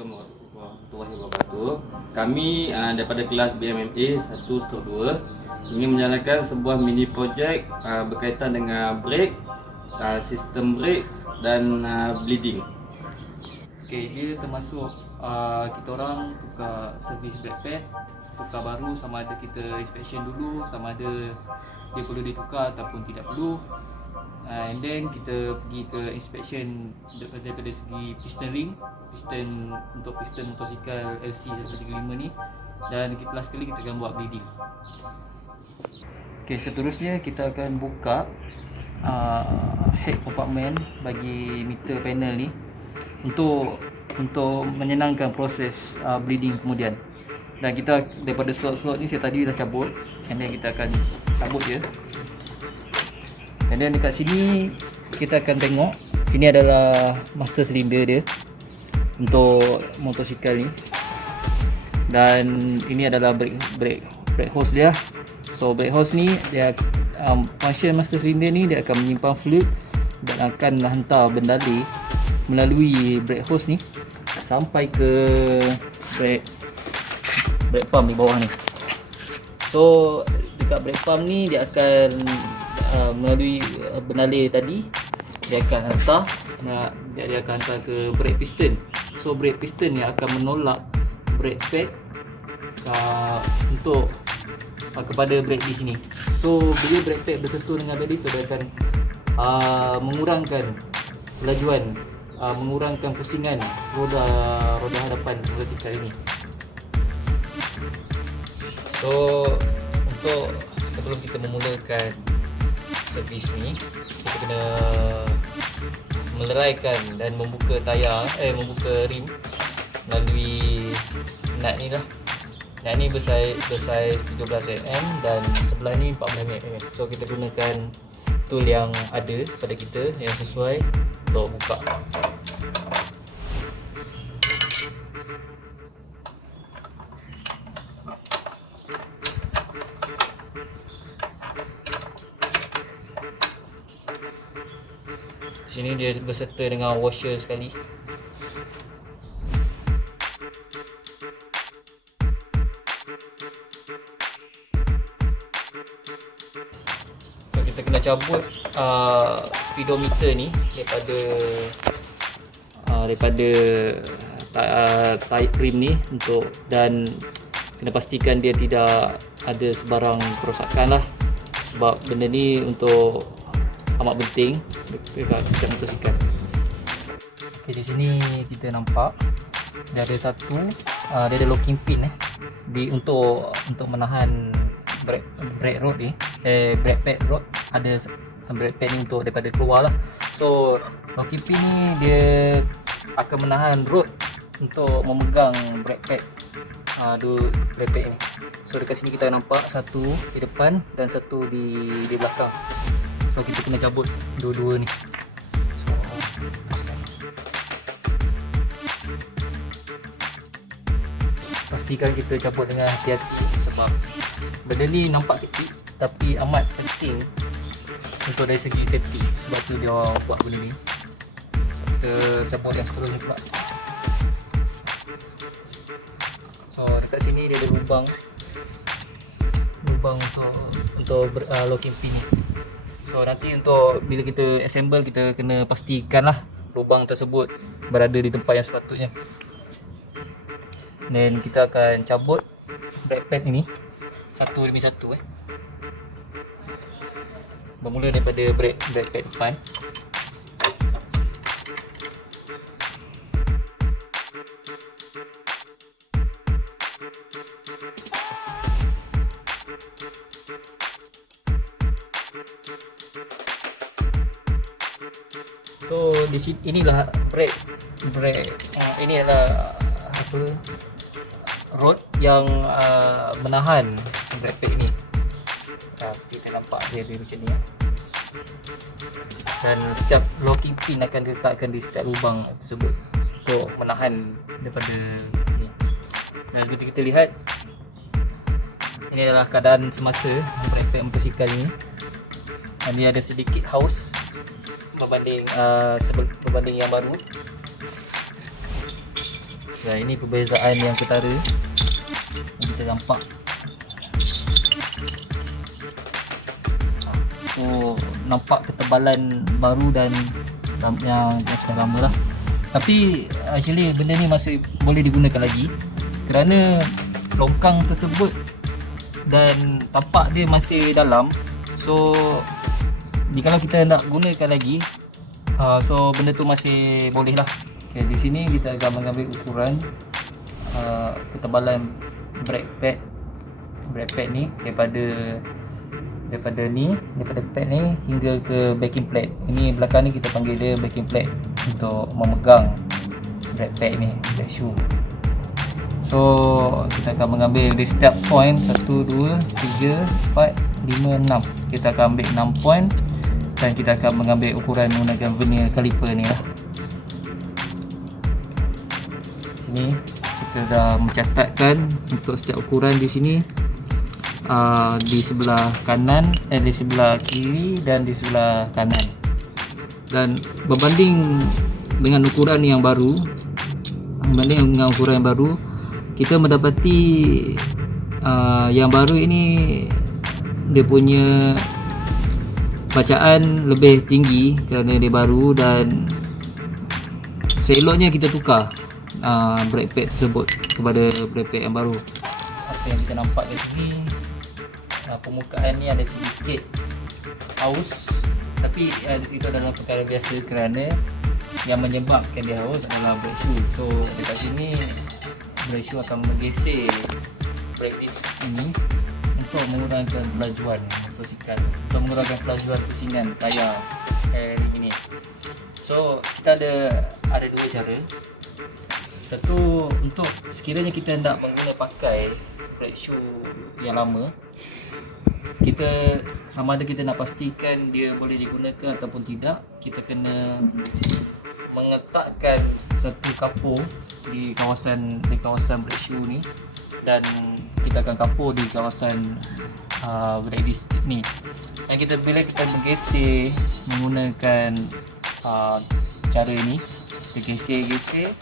Assalamualaikum warahmatullahi wabarakatuh. Kami daripada kelas BMMA 1/2 ingin menjalankan sebuah mini projek berkaitan dengan brake, sistem brake dan bleeding. Okay, dia termasuk kita orang tukar servis brake pad, tukar baru, sama ada kita inspection dulu, sama ada dia perlu ditukar ataupun tidak perlu. And then kita pergi ke inspection daripada segi piston ring, piston untuk piston motosikal LC135 ni, dan last kali kita akan buat bleeding. Okay, seterusnya kita akan buka head compartment bagi meter panel ni untuk menyenangkan proses bleeding kemudian. Dan kita daripada slot-slot ni saya tadi dah cabut, and then kita akan cabut je. And then dekat sini kita akan tengok ini adalah master cylinder dia untuk motosikal ni, dan ini adalah brake hose dia. So brake hose ni dia function master cylinder ni, dia akan menyimpan fluid dan akan hantar bendali melalui brake hose ni sampai ke brake pump di bawah ni. So dekat brake pump ni dia akan melalui bendali tadi, dia akan hantar dia akan hantar ke brake piston. So brake piston ni akan menolak brake pad untuk kepada brake di sini. So bila brake pad bersentuh dengan body, so dia akan mengurangkan kelajuan, mengurangkan pusingan roda hadapan motosikal ini. So untuk sebelum kita memulakan servis ni, kita kena meleraikan dan membuka membuka rim melalui nut ni lah. Nut ni bersaiz 13mm dan sebelah ni 14mm. So kita gunakan tool yang ada pada kita yang sesuai untuk buka. Sini dia berserta dengan washer sekali. So, kita kena cabut speedometer ni daripada type rim ni dan kena pastikan dia tidak ada sebarang kerosakan lah, sebab benda ni untuk amat penting dekat sistem motosikal. Okay, di sini kita nampak dia ada satu dia ada locking pin untuk menahan brake rod ni, brake pad rod. Ada brake pad ni untuk daripada keluar lah. So locking pin ni dia akan menahan rod untuk memegang brake pad, brake pad ni. So dekat sini kita nampak satu di depan dan satu di belakang. So kita kena cabut dua-dua ni. So pastikan kita cabut dengan hati-hati, sebab benda ni nampak kecil tapi amat penting untuk dari segi safety. Sebab tu dia buat benda ni. So kita cabut yang seterusnya pula. So dekat sini dia ada lubang untuk locking pin ni. So nanti untuk bila kita assemble, kita kena pastikan lah lubang tersebut berada di tempat yang sepatutnya. Dan kita akan cabut brake pad ini satu demi satu. Bermula daripada brake pad depan. So di sini inilah brake ini adalah rod yang menahan brake pad ini. Kita nampak dia macam ni. Dan setiap locking pin akan diletakkan di setiap lubang tersebut untuk menahan daripada ni. Dan seperti kita lihat, ini adalah keadaan semasa brake pad motosikal ini. Dan dia ada sedikit haus berbanding yang baru. Dan ini perbezaan yang ketara yang kita nampak. So nampak ketebalan baru dan yang sekarang lama lah. Tapi actually benda ni masih boleh digunakan lagi kerana longkang tersebut dan tapak dia masih dalam. So jika kita nak gunakan lagi, so benda tu masih boleh lah. Okay, di sini kita akan mengambil ukuran ketebalan brake pad ni daripada pad ni hingga ke backing plate. Ini belakang ni kita panggil dia backing plate untuk memegang brake pad ni, brake shoe. So kita akan mengambil di setiap point 1, 2, 3, 4, 5, 6. Kita akan ambil 6 point dan kita akan mengambil ukuran menggunakan vernier caliper ni lah. Sini kita dah mencatatkan untuk setiap ukuran di sini, di sebelah kanan, di sebelah kiri dan di sebelah kanan. Dan berbanding dengan ukuran yang baru, kita mendapati yang baru ini dia punya bacaan lebih tinggi kerana dia baru, dan seeloknya kita tukar brake pad tersebut kepada brake pad yang baru. Apa yang kita nampak di sini, permukaan ni ada sedikit haus, tapi itu adalah perkara biasa kerana yang menyebabkan dia haus adalah brake shoe. So dekat sini brake shoe akan menggeser brake disc ini untuk mengurangkan kelajuan motosikal, untuk mengurangkan kelajuan pusingan tayar ini. So kita ada dua cara. Satu, untuk sekiranya kita hendak pakai brake shoe yang lama, kita sama ada kita nak pastikan dia boleh digunakan ataupun tidak, kita kena mengetakkan satu kapur di kawasan brake shoe ni, dan kita akan kapur di kawasan brake disc ni. Dan bila kita bergeser menggunakan cara ini, kita geser,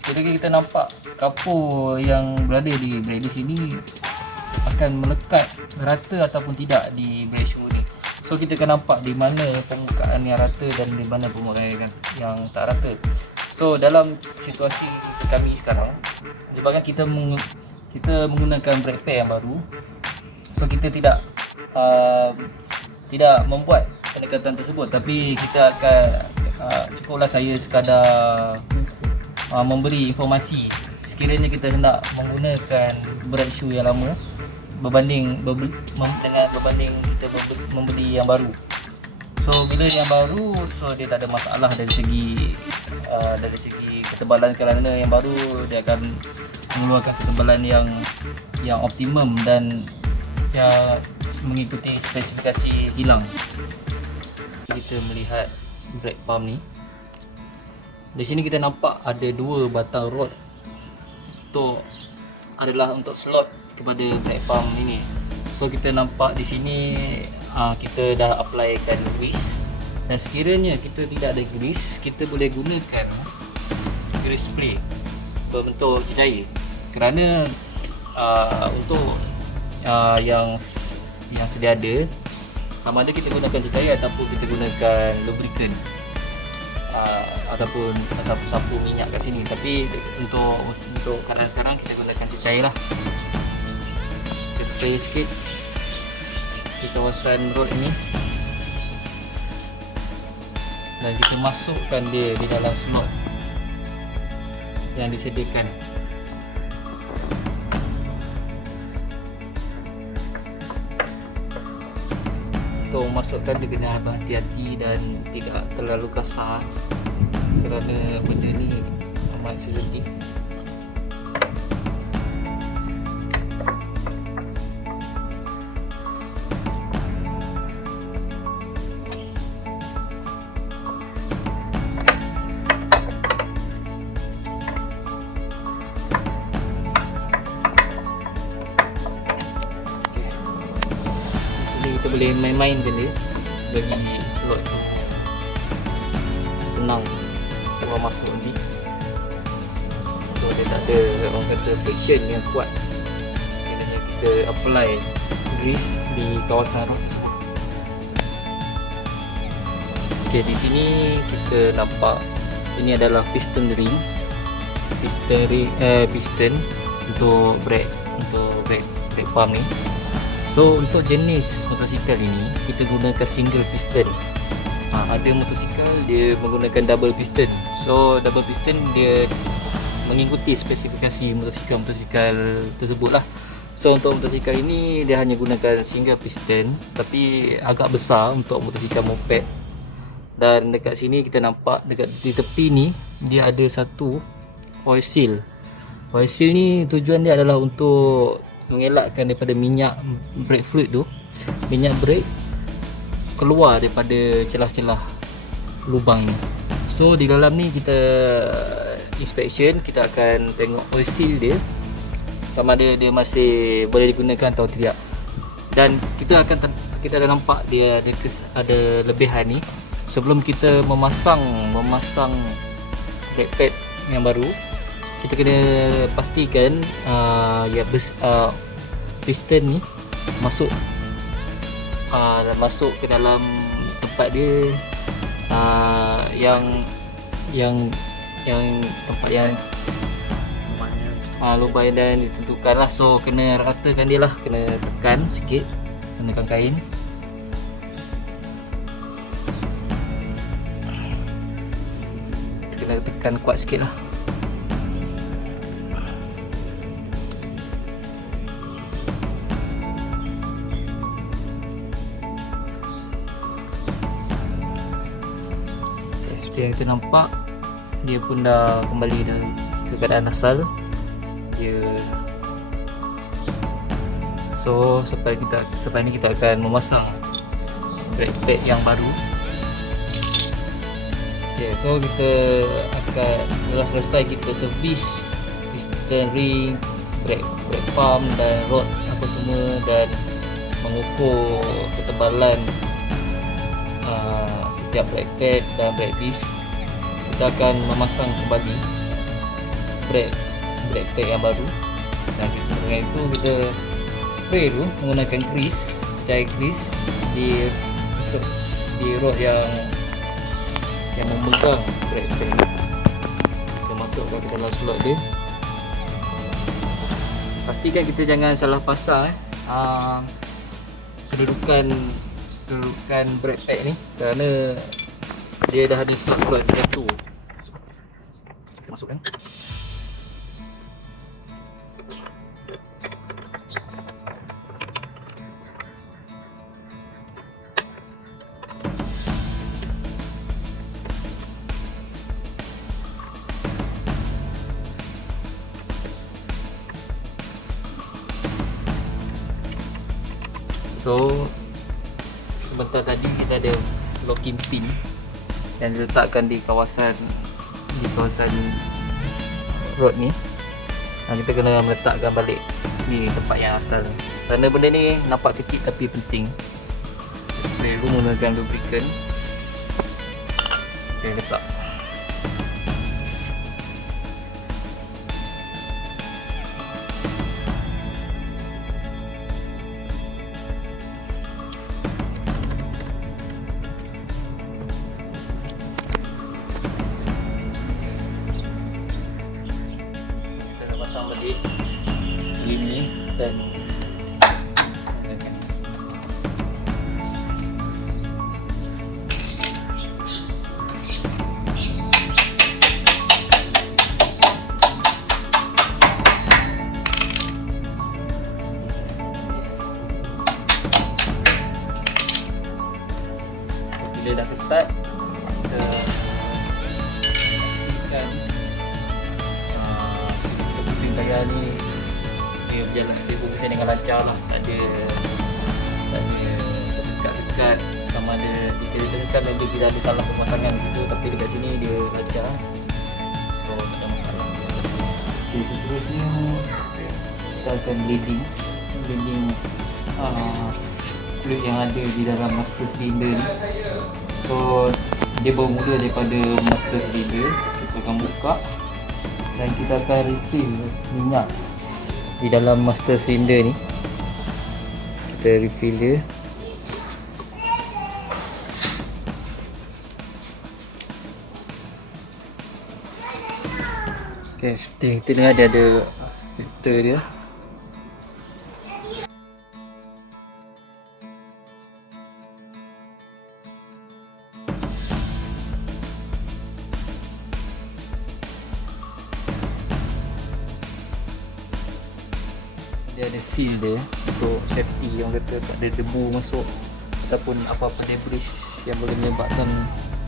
sekiranya kita nampak kapur yang berada di brake disc ini akan melekat rata ataupun tidak di brake shoe ni. So kita akan nampak di mana permukaan yang rata dan di mana permukaan yang tak rata. So dalam situasi kami sekarang, sebabkan kita menggunakan brake pad yang baru, so kita tidak membuat pendekatan tersebut, tapi kita akan cukuplah saya sekadar memberi informasi sekiranya kita hendak menggunakan brake shoe yang lama berbanding kita membeli yang baru. So bila yang baru, so dia tak ada masalah dari segi ketebalan, kerana yang baru dia akan mengeluarkan ketebalan yang optimum dan yang mengikuti spesifikasi kilang. Kita melihat brake pump ni. Di sini kita nampak ada dua batang rod untuk slot kepada brake pump ini. So kita nampak di sini kita dah applykan grease, dan sekiranya kita tidak ada grease, kita boleh gunakan grease spray berbentuk cecair. Kerana untuk yang sedia ada, sama ada kita gunakan cecair ataupun kita gunakan lubricant ataupun sapu minyak kat sini. Tapi untuk keadaan sekarang kita gunakan cecair lah. Kita spray sikit di kawasan rod ini, dan kita masukkan dia di dalam slot yang disediakan. Untuk memasukkan dia kena berhati-hati dan tidak terlalu kasar, kerana benda ni amat sensitif. Kita boleh main-mainkan dia bagi slot tu senang keluar masuk nanti. So dia tak ada orang kata friction yang kuat. Bila kita apply grease di kawasan rod. Okey, di sini kita nampak ini adalah piston ring. Piston untuk brake pump ni. So untuk jenis motosikal ini kita gunakan single piston. Ada motosikal dia menggunakan double piston. So double piston dia mengikuti spesifikasi motosikal tersebut lah. So untuk motosikal ini dia hanya gunakan single piston, tapi agak besar untuk motosikal moped. Dan dekat sini kita nampak dekat di tepi ni dia ada satu oil seal. Oil seal ni tujuan dia adalah untuk mengelakkan daripada minyak brake fluid tu, minyak brake keluar daripada celah-celah lubang ni. So di dalam ni kita inspection, kita akan tengok oil seal dia sama ada dia masih boleh digunakan atau tidak. Dan kita ada nampak dia ada lebihan ni. Sebelum kita memasang brake pad yang baru, kita kena pastikan piston ni masuk ke dalam tempat dia, yang tempat yang lubang dan ditentukan lah. So kena ratakan dia lah, kena tekan sikit, gunakan kain. Kita kena tekan kuat sikit lah. Seperti yang kita nampak, dia pun dah kembali dah ke keadaan asal dia. So sampai ni kita akan memasang brake pad yang baru. Okay, so kita akan setelah selesai kita servis piston ring, brake pump dan rod apa semua, dan mengukur ketebalan setiap brake pad dan brake disc, kita akan memasang kembali brake pad yang baru. Dan dengan itu kita spray dulu menggunakan grease, cecair grease di rod yang memegang brake pad ni. Kita masukkan ke dalam slot dia. Pastikan kita jangan salah pasang kedudukan brake pad ni, kerana dia dah ada slot satu. Kita masukkan. So sebentar tadi kita ada locking pin yang diletakkan di kawasan rod ni. Kita kena meletakkan balik di tempat yang asal, kerana benda ni nampak kecil tapi penting. Spray dulu menggunakan lubricant. Okay, letak. Pasang balik rim ni dan bila dah ketat, kita pastikan pusing tayar ni dia berjalan, dia berfungsi dengan lancar lah, tak ada tersekat-sekat. Sama ada jika dia tersekat, maybe kita ada salah pemasangan di situ, tapi dekat sini dia lancar, so tak ada masalah. Okay, seterusnya kita akan blending fluid yang ada di dalam master cylinder ni. So dia bermula daripada master cylinder. Kita akan buka dan kita akan refill minyak di dalam master cylinder ni. Kita refill dia. Okay, kita dengar dia ada filter dia. Dia ada seal dia untuk safety, yang kata tak ada debu masuk ataupun apa-apa debris yang boleh menyebabkan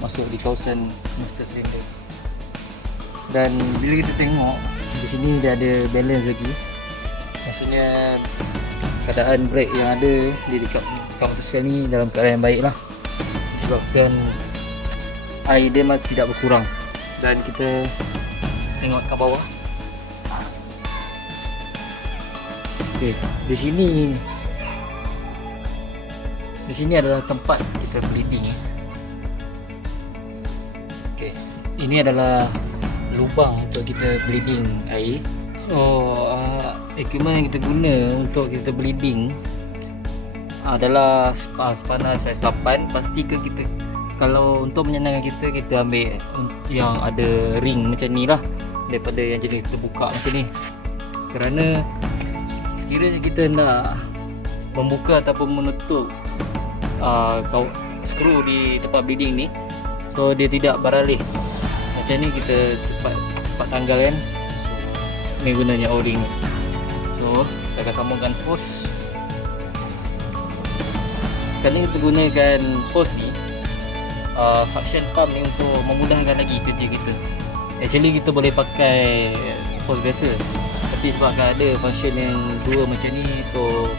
masuk di kawasan master cylinder. Dan bila kita tengok di sini dia ada balance lagi, maksudnya keadaan brake yang ada di dekat motosikal ni dalam keadaan yang baik lah, disebabkan air dia tidak berkurang. Dan kita tengok ke bawah. Okay, di sini adalah tempat kita bleeding. Okay, ini adalah lubang untuk kita bleeding air. So equipment yang kita guna untuk kita bleeding adalah sepanas saiz 8. Pastikan kita, kalau untuk menyenangkan kita ambil yang ada ring macam ni lah, daripada yang jenis terbuka macam ni. Kerana sekiranya kita nak membuka ataupun menutup skru di tempat bleeding ni, so dia tidak beralih macam ni, kita cepat tanggal kan. So ni gunanya O-ring. So kita akan sambungkan hose. Kerana kita gunakan hose ni, suction pump ni untuk memudahkan lagi kerja kita. Actually kita boleh pakai hose biasa, tapi sebabkan ada function yang dua macam ni, so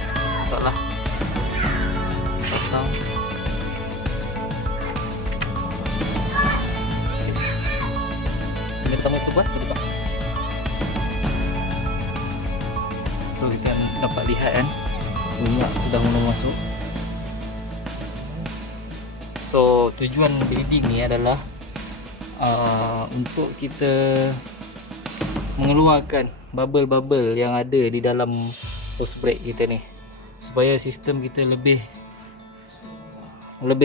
masalah pasang. Ini pertama tu buat, kita buka. So kita dapat lihat kan, minyak sudah mula masuk. So tujuan bleeding ni adalah untuk kita mengeluarkan bubble-bubble yang ada di dalam hose brake kita ni, supaya sistem kita lebih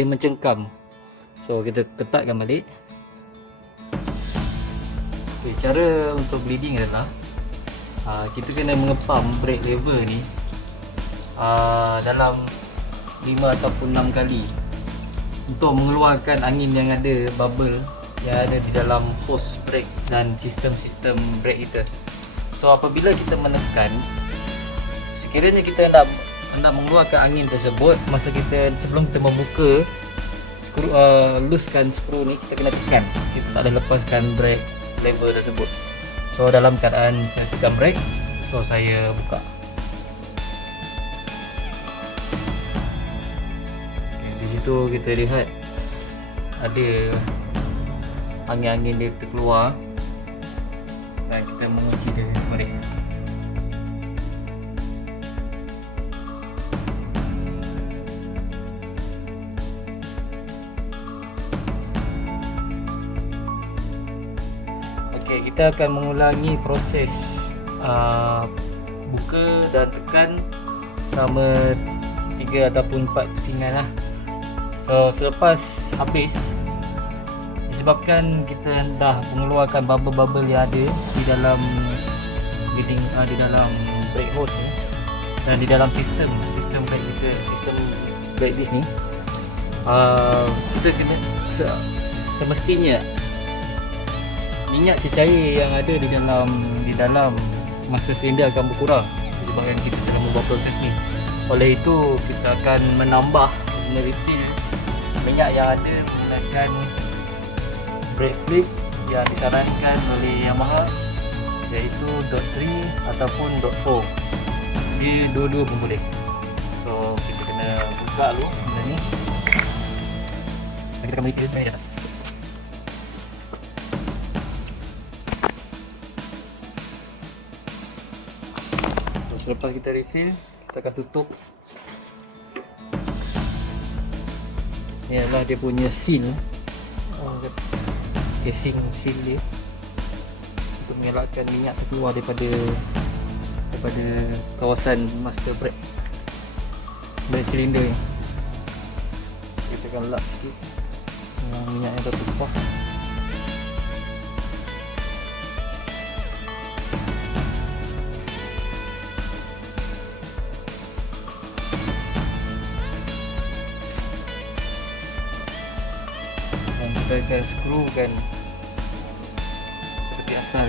mencengkam. So kita ketatkan balik. Okay, cara untuk bleeding adalah kita kena mengepam brake lever ni dalam 5 ataupun 6 kali untuk mengeluarkan angin yang ada, bubble yang ada di dalam hose brake dan sistem brake kita. So apabila kita menekan, sekiranya kita hendak mengeluarkan angin tersebut, masa kita sebelum kita membuka skru, loosekan skru ni, kita kena tekan. Kita tak boleh lepaskan brake lever tersebut. So dalam keadaan saya tekan brake, so saya buka. Okay, di situ kita lihat ada angin-angin dia terkeluar dan kita mengunci dia balik. Okey, kita akan mengulangi proses buka dan tekan selama 3 ataupun 4 pusingan lah. So selepas habis, disebabkan kita dah mengeluarkan bubble-bubble yang ada di dalam bleeding, di dalam brake hose ni dan di dalam sistem brake kita, sistem brake disc ni, kita kena semestinya minyak cecair yang ada di dalam master cylinder akan berkurang disebabkan kita telah membuat proses ni. Oleh itu kita akan menambah, merefill minyak yang ada menggunakan brake fluid yang disarankan oleh Yamaha, iaitu .3 ataupun .4. Dia dua-dua pun boleh. So kita kena buka dulu benda ni. Kita akan refill di atas. Selepas kita refill, kita akan tutup. Ini adalah dia punya seal, casing seal dia untuk mengelakkan minyak terkeluar daripada kawasan master brake silinder ni. Kita akan lap sikit yang minyak yang dah terkeluar. Dan kita akan skrukan seperti asal.